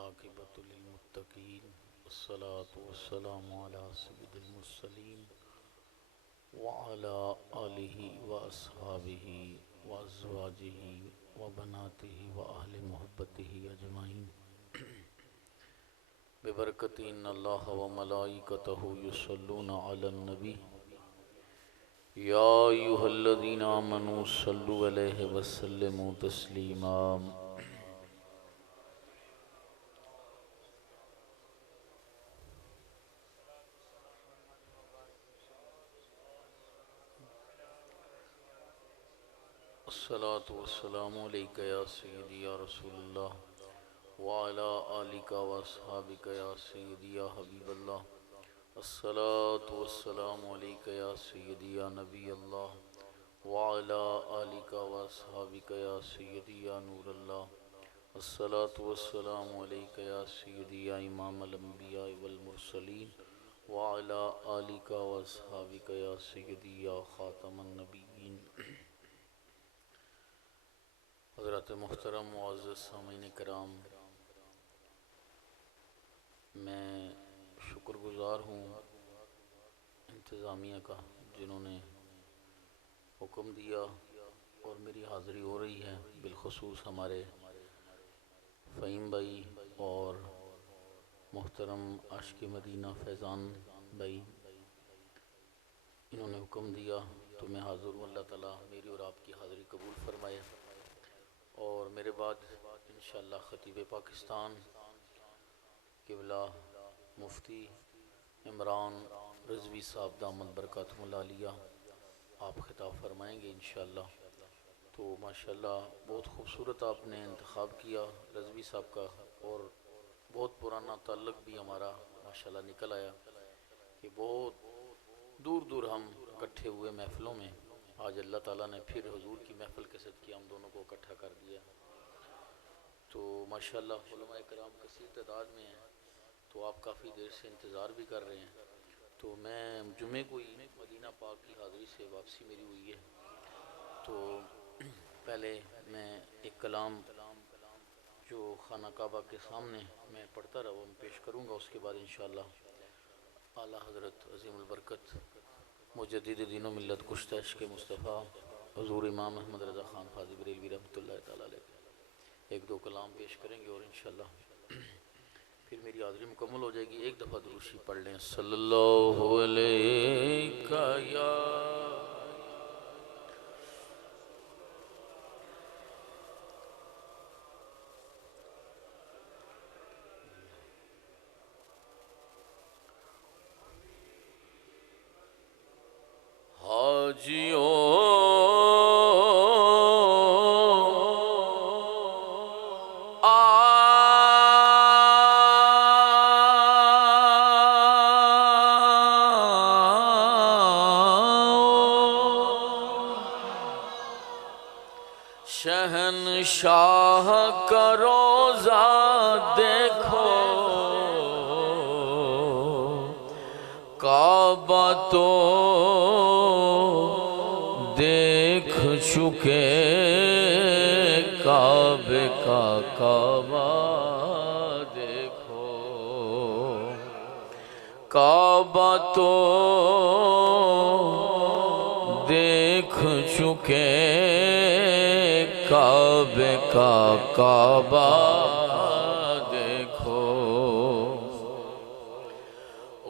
والعاقبۃ للمتقین والصلاة والسلام علی سید المرسلین وعلی آلہ واصحابہ وازواجہ وبناتہ واہل محبتہ اجمعین ببرکۃ ان اللہ وملائکتہ یصلون علی النبی یا ایھا الذین آمنوا صلوا علیہ وسلموا تسلیما الصلاة والسلام علیک یا سیدی یا رسول اللہ وعلی آلک واصحابک یا سیدی یا حبیب اللہ الصلاة والسلام علیک یا سیدی یا نبی اللہ وعلی آلک واصحابک یا سیدی یا نور اللہ الصلاة والسلام علیک یا سیدی یا امام الانبیاء والمرسلین وعلی آلک واصحابک یا سیدی یا خاتم النبیین حضرات محترم معزز سامعین کرام، میں شکر گزار ہوں انتظامیہ کا جنہوں نے حکم دیا اور میری حاضری ہو رہی ہے، بالخصوص ہمارے فہیم بھائی اور محترم عاشق مدینہ فیضان بھائی، انہوں نے حکم دیا تو میں حاضر ہوں۔ اللہ تعالیٰ میری اور آپ کی حاضری قبول فرمائے۔ اور میرے بعد انشاءاللہ خطیب پاکستان قبلہ مفتی عمران رضوی صاحب دامت برکاتہم العالیہ آپ خطاب فرمائیں گے انشاءاللہ۔ تو ماشاءاللہ بہت خوبصورت آپ نے انتخاب کیا رضوی صاحب کا، اور بہت پرانا تعلق بھی ہمارا ماشاءاللہ نکل آیا کہ بہت دور دور ہم اکٹھے ہوئے محفلوں میں۔ آج اللہ تعالیٰ نے پھر حضور کی محفل کے صدقے ہم دونوں کو اکٹھا کر دیا۔ تو ماشاءاللہ علماء کرام کثیر تعداد میں ہیں، تو آپ کافی دیر سے انتظار بھی کر رہے ہیں۔ تو میں جمعے کو ہی مدینہ پاک کی حاضری سے واپسی میری ہوئی ہے، تو پہلے میں ایک کلام جو خانہ کعبہ کے سامنے میں پڑھتا رہا وہ میں پیش کروں گا، اس کے بعد انشاءاللہ اعلیٰ حضرت عظیم البرکت مجدد دین و ملت کشتہ عشق مصطفیٰ حضور امام احمد رضا خان فاضل بریلوی رحمۃ اللہ تعالیٰ علیہ ایک دو کلام پیش کریں گے، اور انشاءاللہ پھر میری حاضری مکمل ہو جائے گی۔ ایک دفعہ درود شریف پڑھ لیں، صلی اللہ علیہ یا حاجیوں شہنشاہ کا روضہ دیکھو، کعبہ تو دیکھ چکے، کعبے کا کعبہ دیکھو، کعبہ تو دیکھ چکے، کعبے کا کعبہ دیکھو،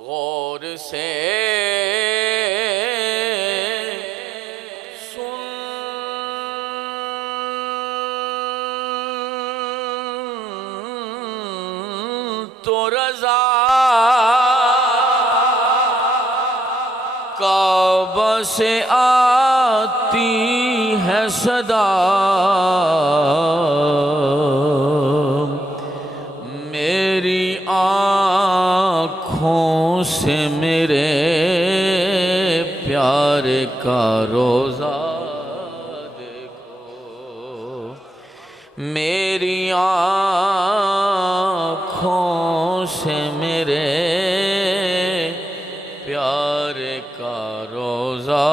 غور سے سن تو رضا کعبہ سے آتی ہے صدا، میری آنکھوں سے میرے پیارے کا روضہ دیکھو، میری آنکھوں سے میرے پیارے کا روضہ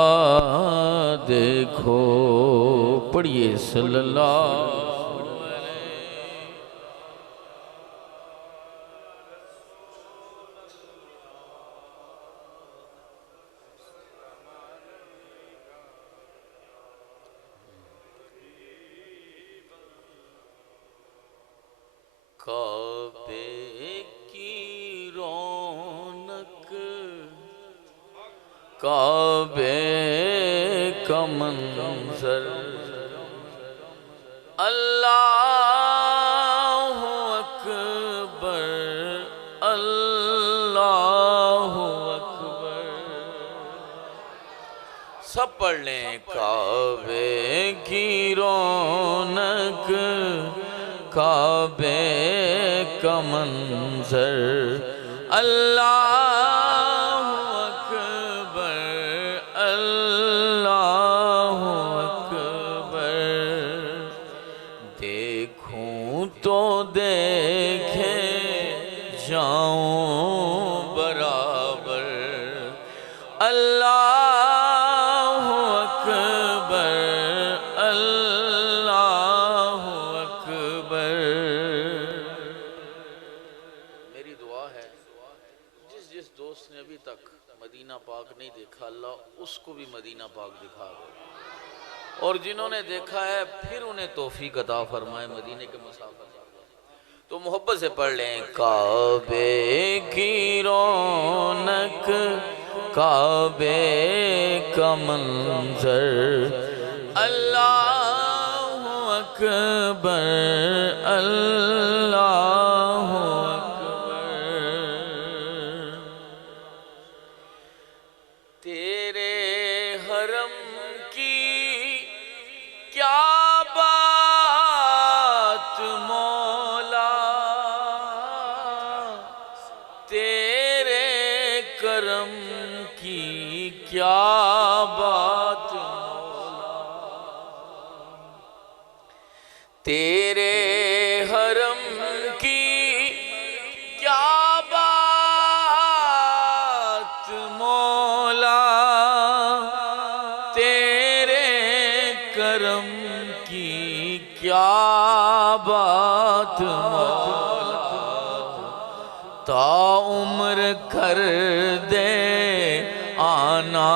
دیکھو۔ پڑھیے صلی اللہ علیہ کعبے کی رونق کعبے کا منظر اللہ اکبر اللہ اکبر. سب پڑھ لیں. کعبے کی رونق کعبے کا منظر اللہ اکبر اللہ اکبر. دیکھوں تو دیکھے جاؤں برابر اللہ اکبر اللہ اکبر. میری دعا ہے جس دوست نے ابھی تک مدینہ پاک نہیں دیکھا اللہ اس کو بھی مدینہ پاک دکھا دے، اور جنہوں نے دیکھا ہے پھر انہیں توفیق عطا فرمائے مدینے کے مسافر. تو محبت سے پڑھ لیں. کعبے کی رونق کعبے کا منظر اللہ اکبر اللہ اکبر. تیرے حرم کی کیا بات مولا تیرے کرم کی کیا بات مولا. تیرے حرم کی کیا بات مولا تیرے کرم کی کیا بات مولا. تا عمر کر دے آنا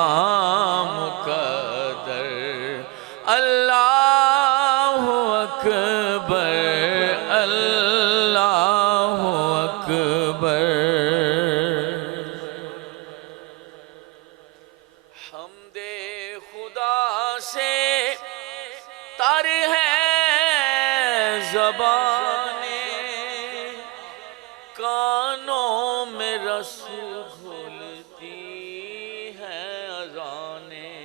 مقدر اللہ اکبر اللہ اکبر. حمد خدا سے تر ہے زبانیں کانوں میں رس گھلتی ہیں اذانیں.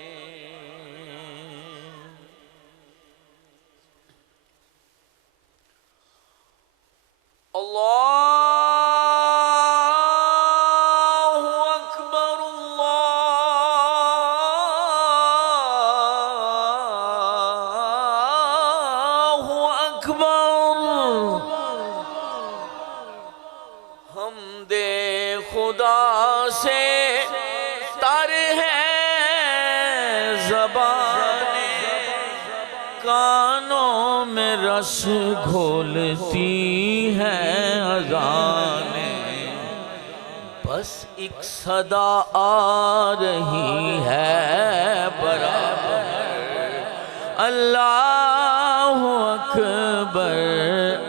اللہ اکبر اللہ اکبر. حمد خدا سے تر ہے زبانیں کانوں میں رس گھولتی ہیں اذانیں. بس ایک صدا آ رہی ہے برابر اللہ اکبر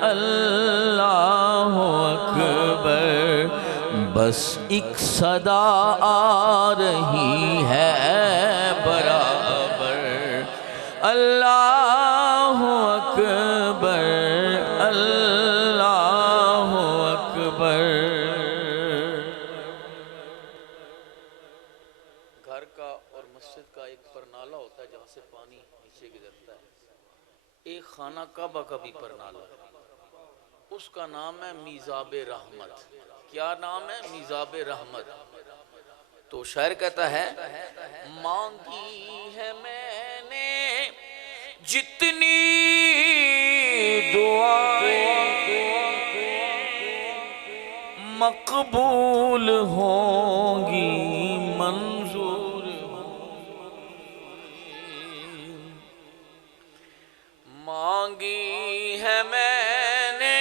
اللہ اکبر. بس ایک صدا آ رہی ہے برابر اللہ اکبر اللہ اکبر. گھر کا اور مسجد کا ایک پرنالہ ہوتا ہے جہاں سے پانی نیچے گزرتا ہے. ایک خانہ کعبہ کا بھی پرنالہ ہے، اس کا نام ہے میزاب رحمت. کیا نام ہے؟ میزاب رحمت. تو شاعر کہتا ہے مانگی ہے میں نے جتنی دعائیں مقبول ہوں گی منظور مانگی ہے میں نے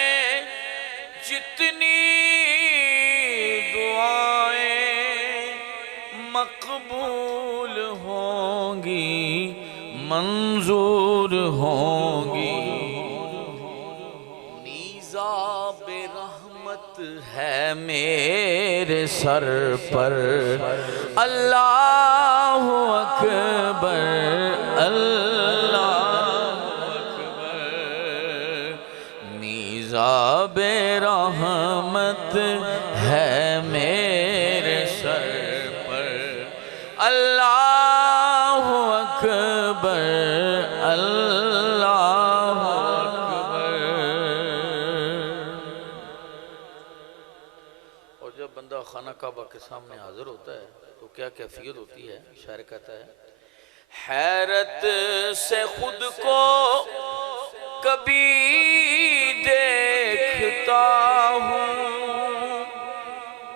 جتنی دعائیں مقبول ہوں گی منظور ہوں گی. میزاب ہے میرے سر پر اللہ اکبر اللہ اکبر میزاب رحمت ہے میرے سر پر اللہ اکبر اللہ اکبر۔ اور جب بندہ خانہ کعبہ کے سامنے حاضر ہوتا ہے تو کیا کیفیت ہوتی ہے؟ شاعر کہتا ہے حیرت سے خود کو کبھی دیکھتا ہوں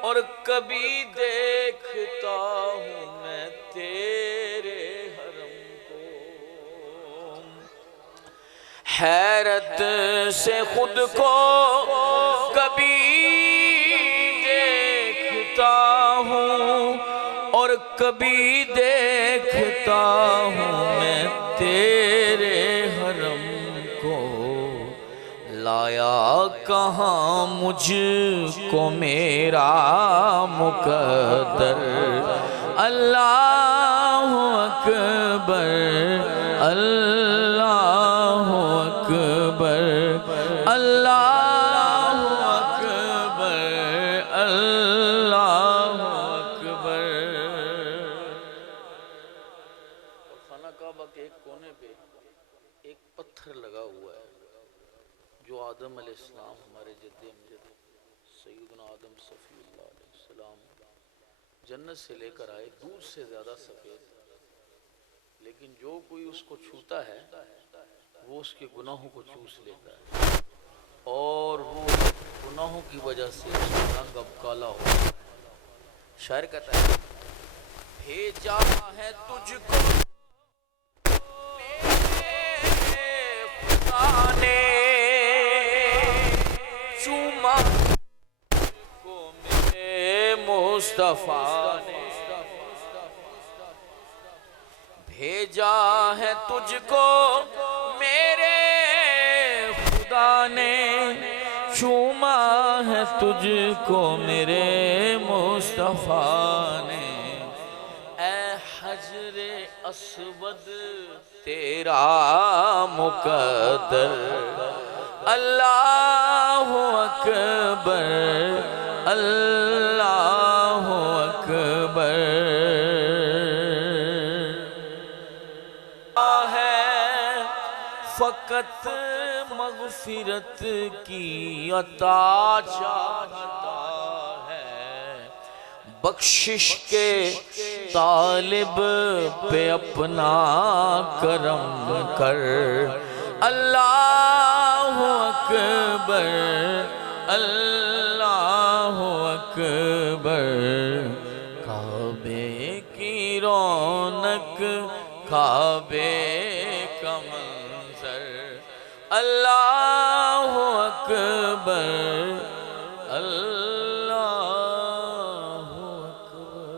اور کبھی دیکھتا ہوں میں تیرے حرم کو، حیرت سے خود کو کبھی دیکھتا ہوں اور کبھی دیکھتا ہوں میں تیرے حرم کو، لایا کہاں مجھ کو میرا مقدر اللہ اکبر اللہ اکبر اللہ اکبر اللہ اکبر۔ اور خانہ کعبہ کے ایک کونے پہ ایک پتھر لگا ہوا ہے جو آدم علیہ السلام ہمارے جد امجد سیدنا آدم صفی اللہ علیہ السلام جنت سے لے کر آئے، دودھ سے زیادہ سفید، لیکن جو کوئی اس کو چھوتا ہے وہ اس کے گناہوں کو چوس لیتا ہے اور وہ گناہوں کی وجہ سے اس کا رنگ اب کالا ہو جاتا ہے۔ شاعر کہتا ہے بھیجا ہے تجھ کو میرے خدا نے، چوما کو میرے مصطفیٰ نے، بھیجا ہے تجھ کو میرے خدا نے، چوما ہے تجھ کو میرے مصطفیٰ نے، اے حجر اسود تیرا مقدر اللہ اکبر اللہ اکبر۔ ہے فقط مغفرت کی عطا چاہتا ہے، بخشش کے طالب پہ اپنا کرم کر اللہ اکبر اللہ اکبر۔ کعبے کی رونق کعبے کا منظر اللہ اکبر اللہ اکبر۔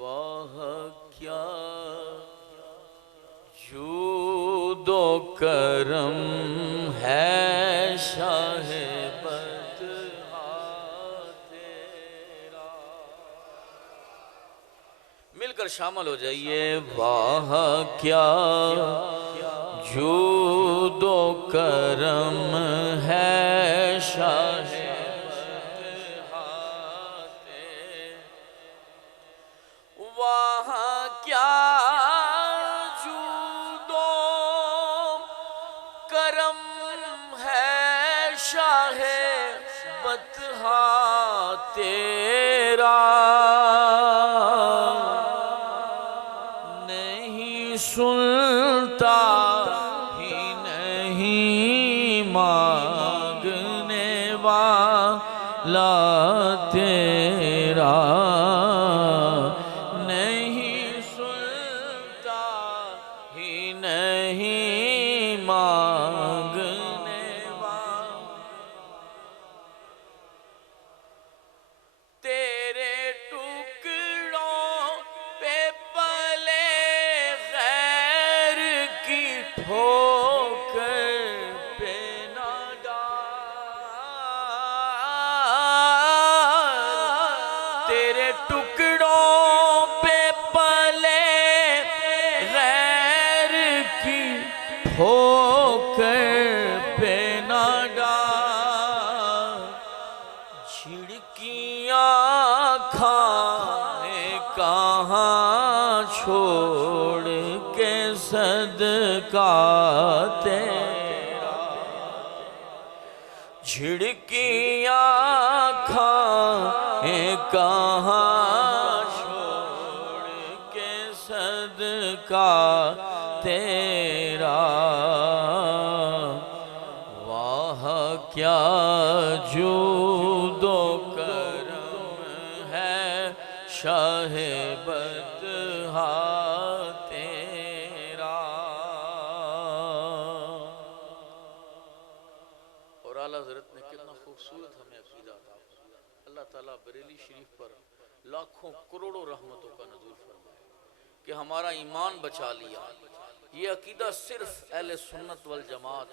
واہ کیا جود و کرم ہے شاہ بدہا تیرا، مل کر شامل ہو جائیے واہ کیا جود و کرم ہے شاہ بدہا تیرا، وہاں کیا جود و کرم ہے شاہ بدہا تیرا، نہیں سنتا ہی نہیں مانگنے والا تیرا، نہیں سنتا ہی نہیں مانگنے والا، تیرے ٹکڑے جھڑکیاں کھائیں کہاں چھوڑ کے صدقہ تیرا، جھڑکیاں کھائیں کہاں چھوڑ کے صدقہ تیرا، واہ کیا جود و کرم ہے شاہ بدہا تیرا۔ اور اعلیٰ حضرت نے کتنا خوبصورت ہمیں عقیدہ تھا۔ اللہ تعالیٰ بریلی شریف پر لاکھوں کروڑوں رحمتوں کا نزول فرمائے کہ ہمارا ایمان بچا لیا۔ یہ عقیدہ صرف اہل سنت والجماعت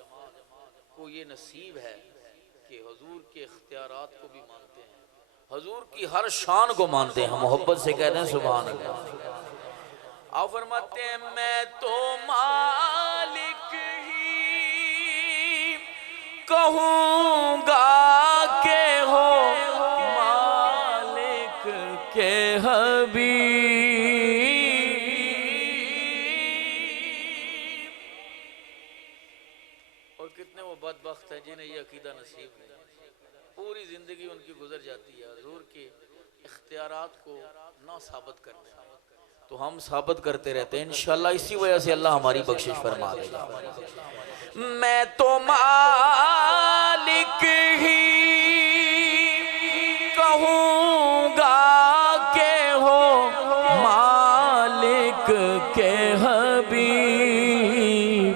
کو یہ نصیب ہے کہ حضور کے اختیارات کو بھی مانتے ہیں، حضور کی ہر شان کو مانتے ہیں، محبت سے کہتے ہیں سبحان اللہ۔ آپ فرماتے ہیں میں تو مالک ہی کہوں گا کہ ہو مالک کے حبیب، اور کتنے وہ بدبخت ہیں جنہیں یہ عقیدہ نصیب نہیں، پوری زندگی ان کی گزر جاتی ہے حضور کے اختیارات کو نہ ثابت کرنے میں، تو ہم ثابت کرتے رہتے ہیں انشاءاللہ، اسی وجہ سے اللہ ہماری بخشش فرما دے گا۔ میں تو مالک ہی کہوں گا کہ ہو مالک کے حبیب،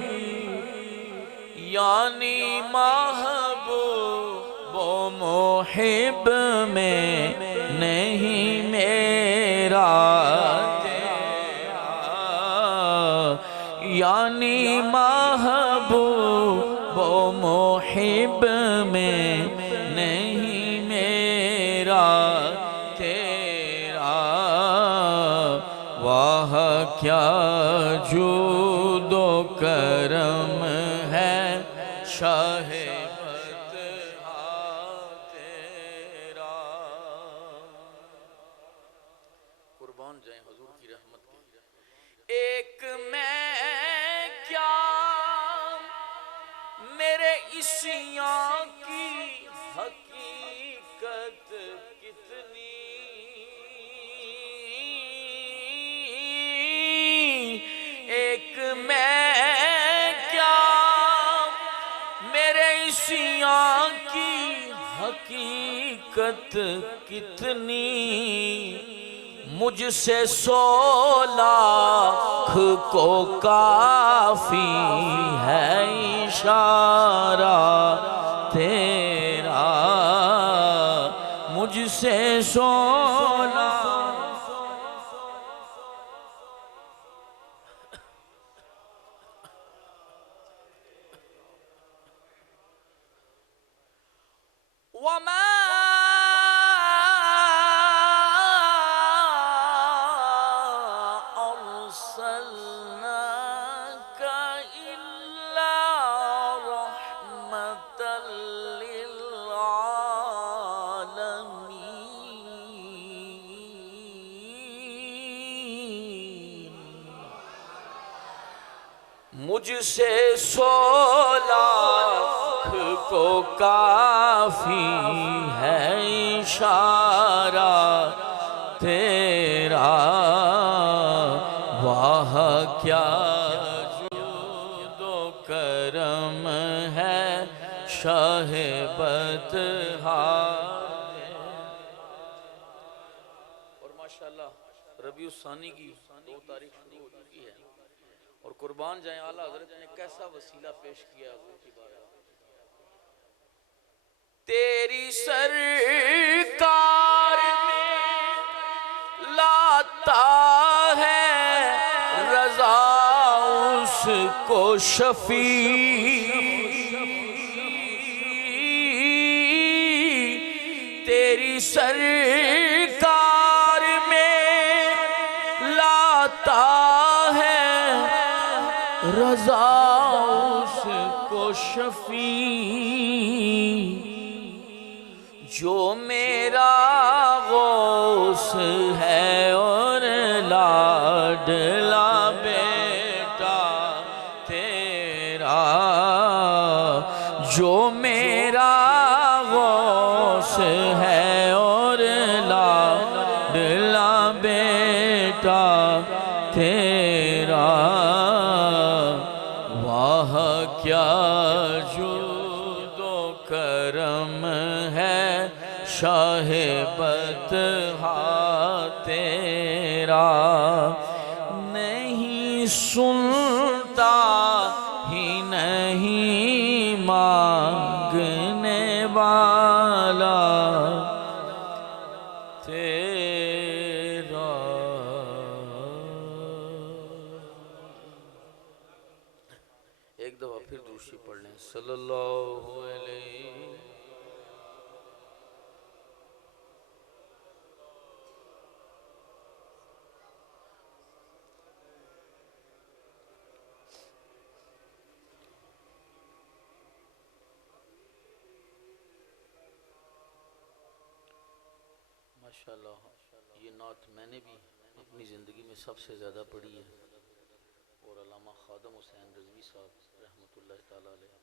یعنی محبوب و محب میں نہیں میرا تیرا، یعنی محبوب و محب میں نہیں میرا تیرا، واہ کیا جود و کرم ہے شاہ بدہا تیرا۔ قربان جائیں حضور کی رحمت کے، ایک میں کیا میرے عصیاں کی حقیقت کتنی، ایک میں کیا میرے عصیاں کی حقیقت کتنی، مجھ سے 100 لاکھ کو کافی ہے اشارہ تیرا، مجھ سے 100 لاکھ وما أرسلناك إلا رحمة للعالمين، مجھ سے 100 لاکھ کو کافی ہے اشارہ تیرا، واہ کیا جود و کرم ہے شاہ بدہا۔ اور ماشاءاللہ ربیع الثانی کی 2 تاریخ شروع ہو چکی ہے، اور قربان جائیں اعلیٰ حضرت نے کیسا وسیلہ پیش کیا حضور کی بارگاہ۔ تیری سرکار میں لاتا ہے رضا اس کو شفیع، تیری سرکار میں لاتا ہے رضا اس کو شفیع، جو میرا ہے اور لاڈلا بیٹا تیرا، جو میرا غوث ہے اور لاڈلا بیٹا تیرا، واہ کیا جود و کرم ہے شاہ بطحا تیرا، نہیں سنتا ہی نہیں مانگنے والا تیرا۔ ایک دفعہ پھر درود شریف پڑھ لیں، صلی اللہ علیہ۔ ماشاءاللہ یہ نعت میں نے بھی اپنی زندگی میں سب سے زیادہ پڑھی ہے، اور علامہ خادم حسین رضوی صاحب رحمۃ اللہ تعالی علیہ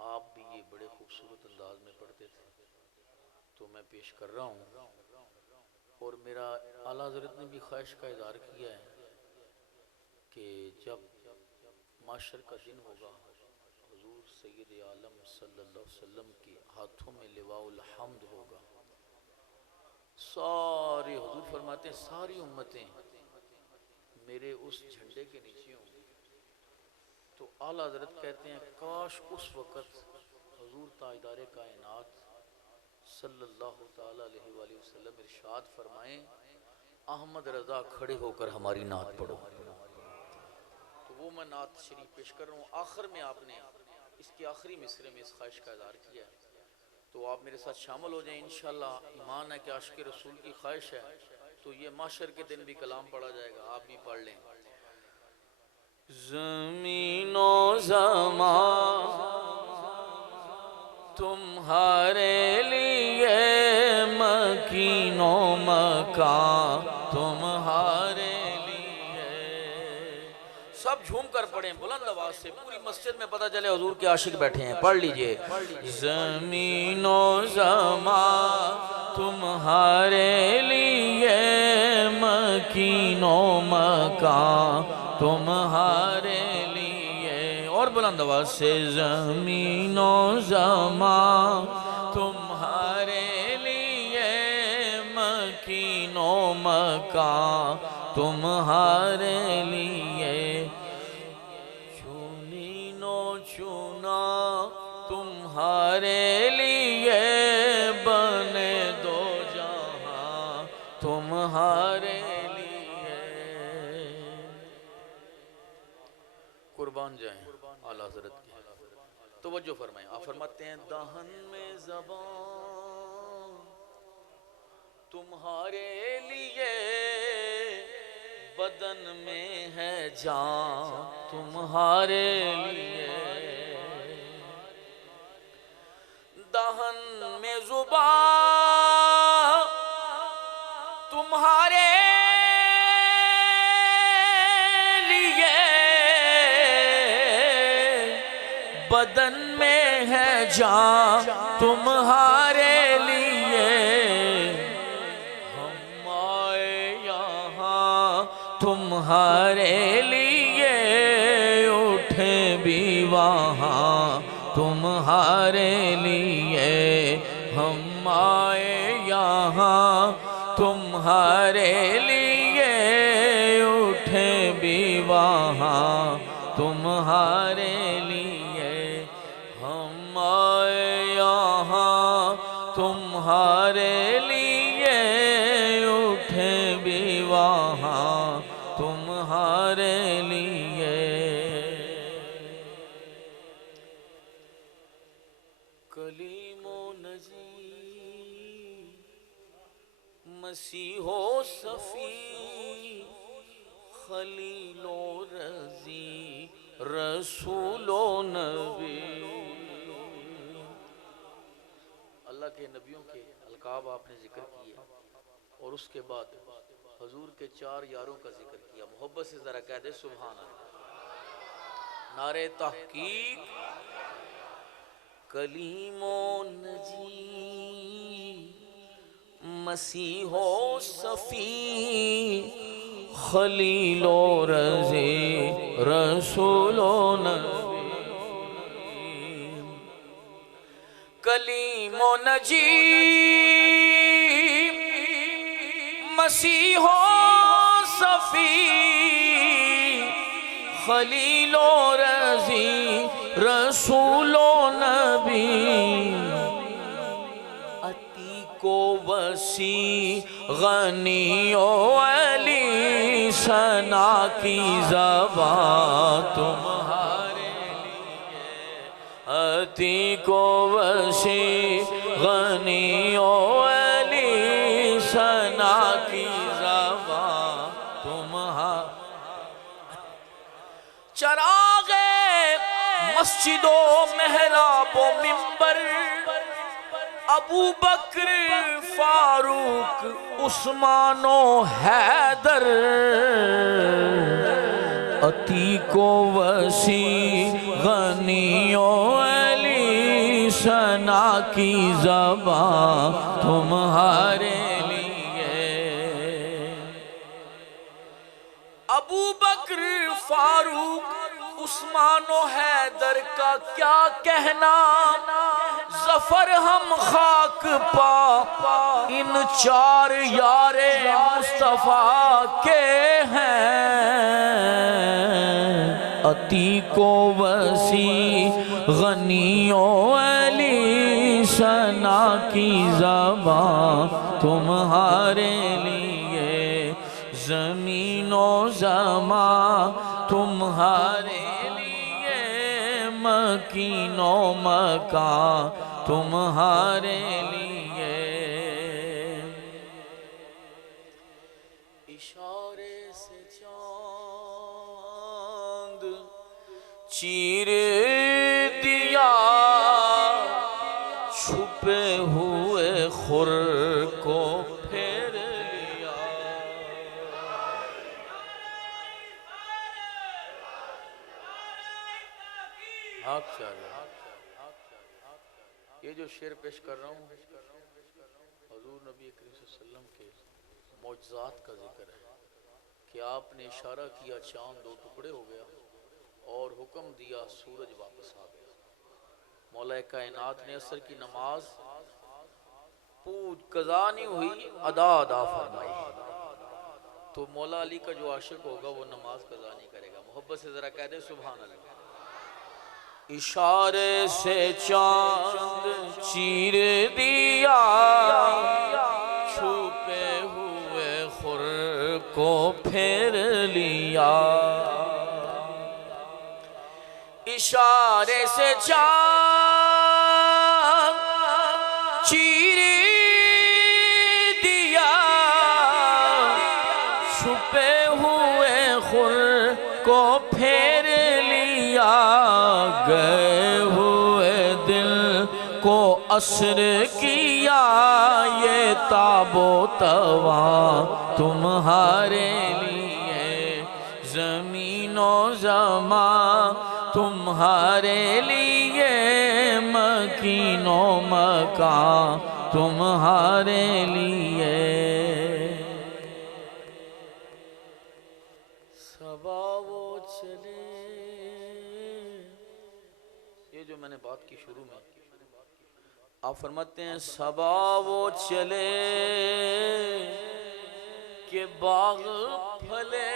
آپ بھی یہ بڑے خوبصورت انداز میں پڑھتے تھے، تو میں پیش کر رہا ہوں۔ اور میرا اعلیٰ حضرت نے بھی خواہش کا اظہار کیا ہے کہ جب معاشر کا دن ہوگا، حضور سید عالم صلی اللہ علیہ وسلم کے ہاتھوں میں لواء الحمد ہوگا، سارے حضور فرماتے ہیں ساری امتیں میرے اس جھنڈے کے نیچے ہوں گی، تو اعلیٰ حضرت کہتے ہیں کاش اس وقت حضور تاجدار کائنات صلی اللہ تعالیٰ علیہ وآلہ وسلم ارشاد فرمائیں احمد رضا کھڑے ہو کر ہماری نعت پڑھو، تو وہ میں نعت شریف پیش کر رہا ہوں۔ آخر میں آپ نے اس کے آخری مصرے میں اس خواہش کا اظہار کیا ہے، تو آپ میرے ساتھ شامل ہو جائیں انشاءاللہ۔ ایمان ہے کہ عاشق رسول کی خواہش ہے تو یہ محشر کے دن بھی کلام پڑھا جائے گا، آپ بھی پڑھ لیں۔ زمین و زمان تمہارے لیے، مکین و مکان تمہارے لیے، سب جھوم کر پڑھیں بلند آواز سے، پوری مسجد میں پتہ چلے حضور کے عاشق بیٹھے ہیں، پڑھ لیجئے۔ زمین و زمان تمہارے لیے، مکین و مکان تمہارے لیے، اور بلند آواز سے، زمین و زمان تمہارے لیے، مکین و مکان تمہارے لیے، چنین و چنا تمہارے لیے، بنے دو جہاں تمہارے لیے، قربان جائیں اعلیٰ حضرت کے۔ توجہ فرمائیں، آپ فرماتے ہیں دہن میں زبان تمہارے لیے، بدن میں ہے جان تمہارے لیے، دہن میں زبان تمہارے لیے، بدن میں ہے جان تمہارے لیے، ہم آئے یہاں تمہارے لیے، اٹھے بھی وہاں تمہارے لیے، ہم آئے یہاں تمہارے لیے، اٹھے بھی وہاں تمہارے لیے، ہم آئے یہاں تمہارے لیے، اٹھے بھی وہاں تمہارے لیے۔ کلیم و نذیر مسیح و صفی، خلیل و رضی رسول و نبی، اللہ کے نبیوں کے القاب آپ نے ذکر کیے، اور اس کے بعد حضور کے 4 یاروں کا ذکر کیا. محبت سے ذرا کہہ دے سبحان اللہ. نعرہ تحقیق کلیم و نجی مسیح و صفی خلیل و رضی رسول و نبی. کلیم و نجی مسیح و صفی خلیل و رضی رسول و نبی. عتیق و وسیع غنی و علی ثنا کی زبان تمہارے لیے. عتیق و وسیع غنی و علی ثنا کی زبان تمہارے. چراغ مسجد و محراب و منبر ابو بکر فاروق عثمان و حیدر. عتیق و وسیع غنی و علی ثنا کی زبان تمہارے لیے. ابو بکر فاروق عثمان و حیدر کا کیا کہنا. ظفر ہم خاک پا ان 4 یار مصطفیٰ کے ہیں. عتیق و وسیع غنی و علی ثنا کی زبان تمہارے لیے. زمین و زمان تمہارے لیے. مکین و مکان تمہارے لیے. اشارے سے چاند چیر دیا چھپے ہوئے خور کو پھیر لیا. حق چاہیے. یہ جو شعر پیش کر رہا ہوں حضور نبی کریم صلی اللہ علیہ وسلم کے معجزات کا ذکر ہے کہ آپ نے اشارہ کیا چاند 2 ٹکڑے ہو گیا اور حکم دیا سورج واپس آ گیا. مولا کائنات نے عصر کی نماز قضا نہیں ہوئی ادا فرمائی. تو مولا علی کا جو عاشق ہوگا وہ نماز قضا نہیں کرے گا. محبت سے ذرا کہہ دیں سبحان اللہ. اشارے سے چاند چیر دیا چھپے ہوئے خور کو پھیر لیا. اشارے سے چاند چیر دیا چھپے ہوئے خور کو پھیر لیا. گئے ہوئے دل کو اسر کیا یہ تاب و تواں تمہارے لیے. زمین و زمان تمہارے لیے. مکین و مکان تمہارے لیے. صبا وہ چلے. یہ جو میں نے بات کی شروع میں آپ فرماتے ہیں صبا وہ چلے کہ باغ پھلے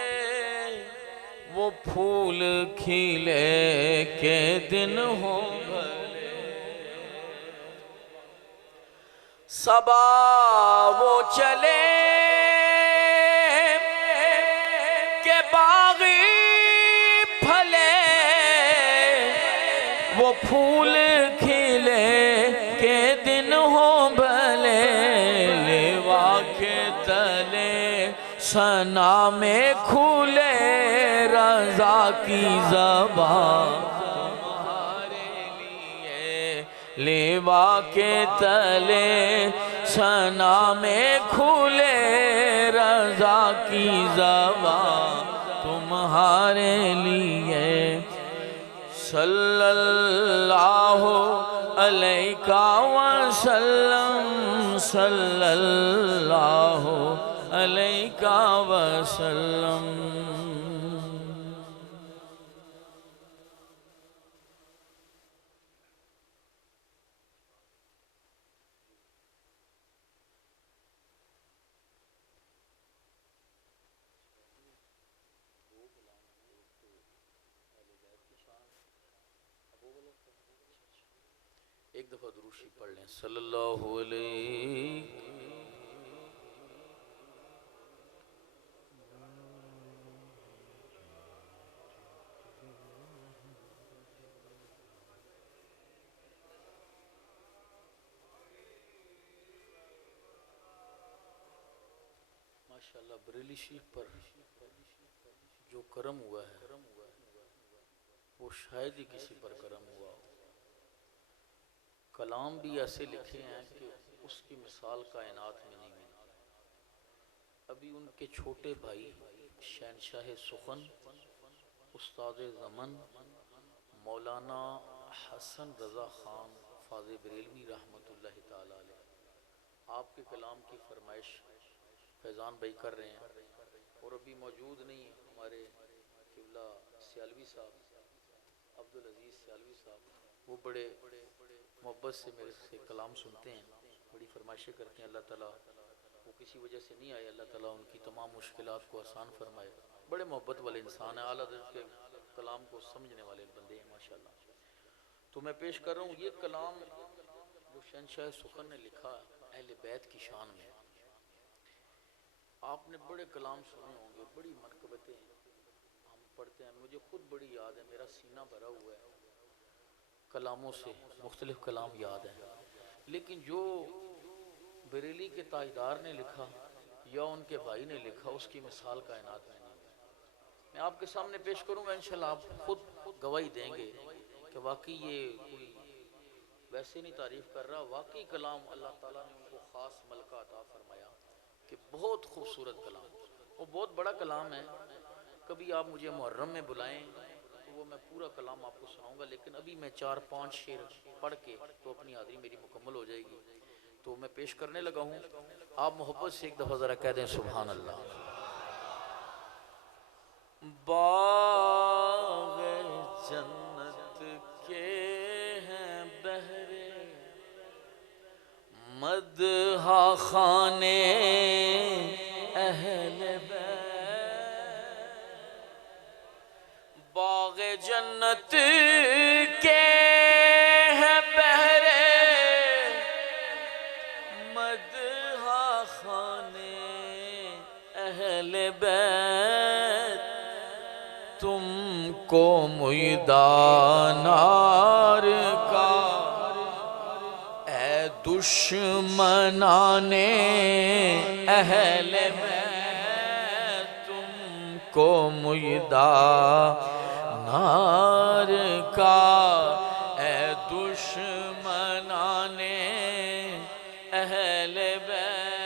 وہ پھول کھلے کہ دن ہو بھلے. صبا وہ چلے کہ باغ پھلے وہ پھول کھلے کہ دن ہو بھلے. لیوا کے تلے ثنا میں کھلے رضا کی زبان تمہارے لیے. لیوا کے تلے ثنا میں کھلے رضا کی زبان تمہارے لیے صلی اللہ علیہ وسلم صلی اللہ علیہ وسلم ایک دفعہ درود شریف پڑھ لیں صلی اللہ علیہ ماشاءاللہ بریلی شریف پر جو کرم ہوا ہے وہ شاید ہی کسی پر کرم ہوا ہو. کلام بھی ایسے لکھے ہیں کہ اس کی مثال کائنات میں نہیں ہے. ابھی ان کے چھوٹے بھائی شہنشاہ سخن استاد زمن مولانا حسن رضا خان فاضل بریلوی رحمۃ اللہ تعالی علیہ آپ کے کلام کی فرمائش فیضان بھائی کر رہے ہیں اور ابھی موجود نہیں ہیں ہمارے قبلہ سیالوی صاحب عبدالعزیز سیالوی صاحب. وہ بڑے محبت سے میرے سے کلام سنتے ہیں, بڑی فرمائشیں کرتے ہیں. اللہ تعالیٰ وہ کسی وجہ سے نہیں آئے, اللہ تعالیٰ ان کی تمام مشکلات کو آسان فرمائے. بڑے محبت والے انسان ہیں, اعلیٰ درجے کے کلام کو سمجھنے والے بندے ہیں ماشاءاللہ. تو میں پیش کر رہا ہوں یہ کلام جو شہنشاہ سخن نے لکھا اہل بیت کی شان میں. آپ نے بڑے کلام سنے ہوں گے, بڑی منقبتیں ہم پڑھتے ہیں, مجھے خود بڑی یاد ہے, میرا سینہ بھرا ہوا ہے کلاموں سے, مختلف کلام یاد ہیں. لیکن جو بریلی کے تاجدار نے لکھا یا ان کے بھائی نے لکھا اس کی مثال کائنات میں نہیں ہے. میں آپ کے سامنے پیش کروں گا, انشاءاللہ آپ خود گواہی دیں گے کہ واقعی یہ کوئی ویسے نہیں تعریف کر رہا, واقعی کلام اللہ تعالیٰ نے ان کو خاص ملکہ عطا فرمایا کہ بہت خوبصورت کلام. وہ بہت بڑا کلام ہے, کبھی آپ مجھے محرم میں بلائیں تو وہ میں پورا کلام آپ کو سناؤں گا, لیکن ابھی میں 4-5 شعر پڑھ کے تو اپنی حاضری میری مکمل ہو جائے گی. تو میں پیش کرنے لگا ہوں, آپ محبت سے ایک دفعہ ذرا کہہ دیں سبحان اللہ. باغ جنت کے ہیں بہرے مدح خانے اہل بیت. باغ جنت کے ہیں بہرے مدح خانے اہل بیت. تم کو میدانار کا اے دشمنان اہل بیت, تم کو میدانار کا اے دشمنان اہل بیت.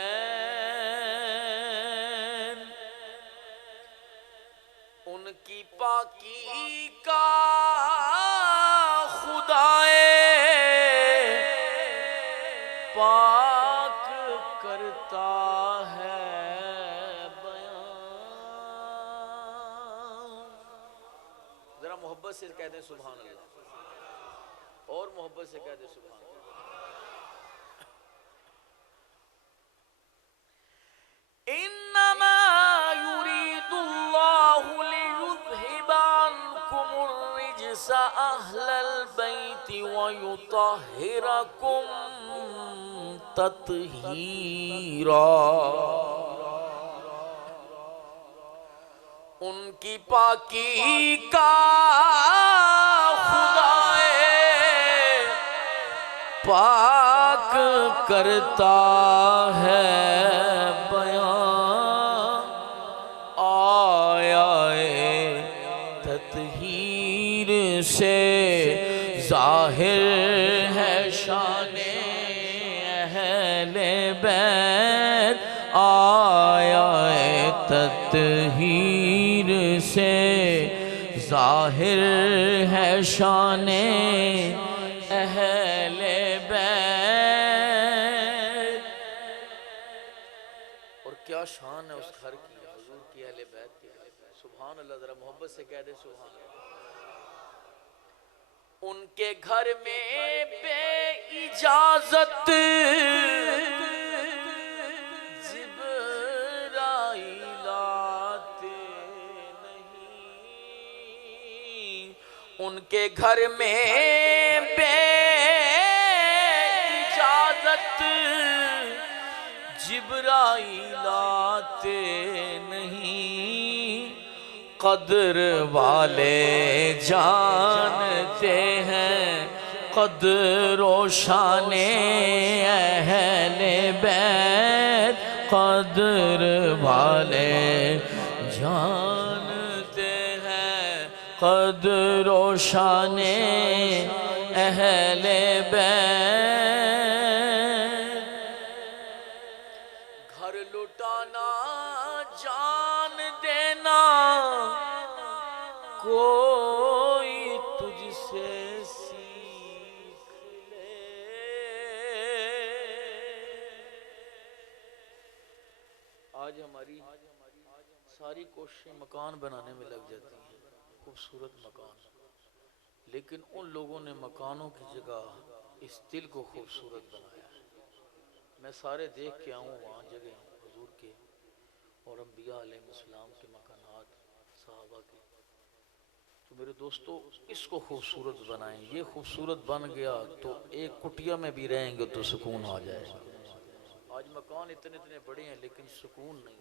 ان کی پاکی کا خدائے پاک کرتا ہے بیان. ذرا محبت سے کہہ دیں سبحان اللہ, اور محبت سے کہہ دیں سبحان اللہ. انما يريد الله ليذهب عنكم الرجس اهل البيت ويطهركم تطہیرا. ان کی پاکی کا خدائے پاک کرتا ہے بیان. آیا تطہیر سے ظاہر ہے شان اہل بیت. تطہیر سے ظاہر ہے شان اہل بیت. اور کیا شان ہے اس گھر کی، حضور کی اہل بیت کی. سبحان اللہ، ذرا محبت سے کہہ دے سبحان اللہ. ان کے گھر میں بے اجازت جبرائیل آتے نہیں. ان کے گھر میں بے اجازت جبرائیل آتے نہیں. قدر والے جانتے ہیں قدر و شان اہل بیت. قدر والے جانتے ہیں قدر و شان اہل بیت. گھر لٹانا جان دینا کوئی تجھ سے سیکھ لے. آج ہماری ساری کوششیں مکان بنانے میں لگ جاتی ہیں، خوبصورت مکان، لیکن ان لوگوں نے مکانوں کی جگہ اس دل کو خوبصورت بنایا ہے. میں سارے دیکھ کے آؤں وہاں جگہ حضور کے اور انبیاء علیہ السلام کے مکانات، صحابہ کے، تو میرے دوستو اس کو خوبصورت بنائیں. یہ خوبصورت بن گیا تو ایک کٹیا میں بھی رہیں گے تو سکون آ جائے گا. آج مکان اتنے بڑے ہیں لیکن سکون نہیں ہے.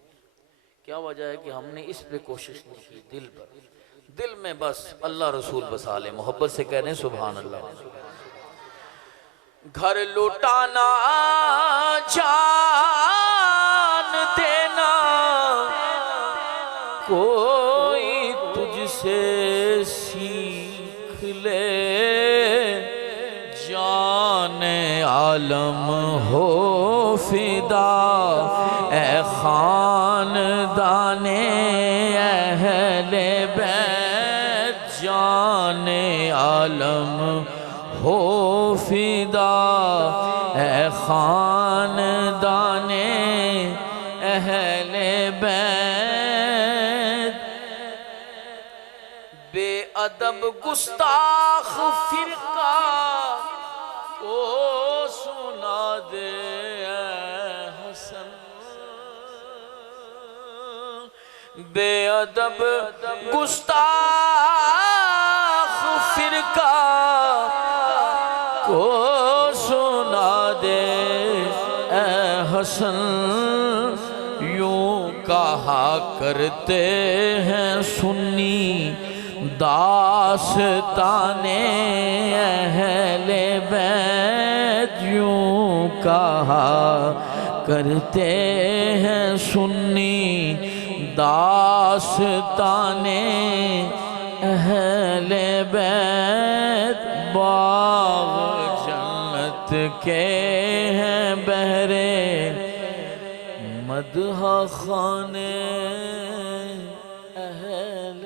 کیا وجہ ہے کہ ہم نے اس پہ کوشش نہیں کی. دل پر، دل میں بس اللہ رسول بسا لے. محبت سے کہہ دیں سبحان اللہ. گھر لوٹانا جان دینا کوئی تجھ سے سیکھ لے. جان عالم ہو فدا اے خاندان اہل بیت. جان عالم ہو فدا اے خاندان اہل بیت. بے ادب گستاخ فرقہ کو سنا دے اے حسن. بے ادب گستاخ فرقہ کو سنا دے اے حسن. یوں کہا کرتے ہیں سنی داستان اہل بیت. یوں کہا کرتے ہیں سنی داستان اہل بیت. باغ جنت کے ہیں بہرے مدح خانے اہل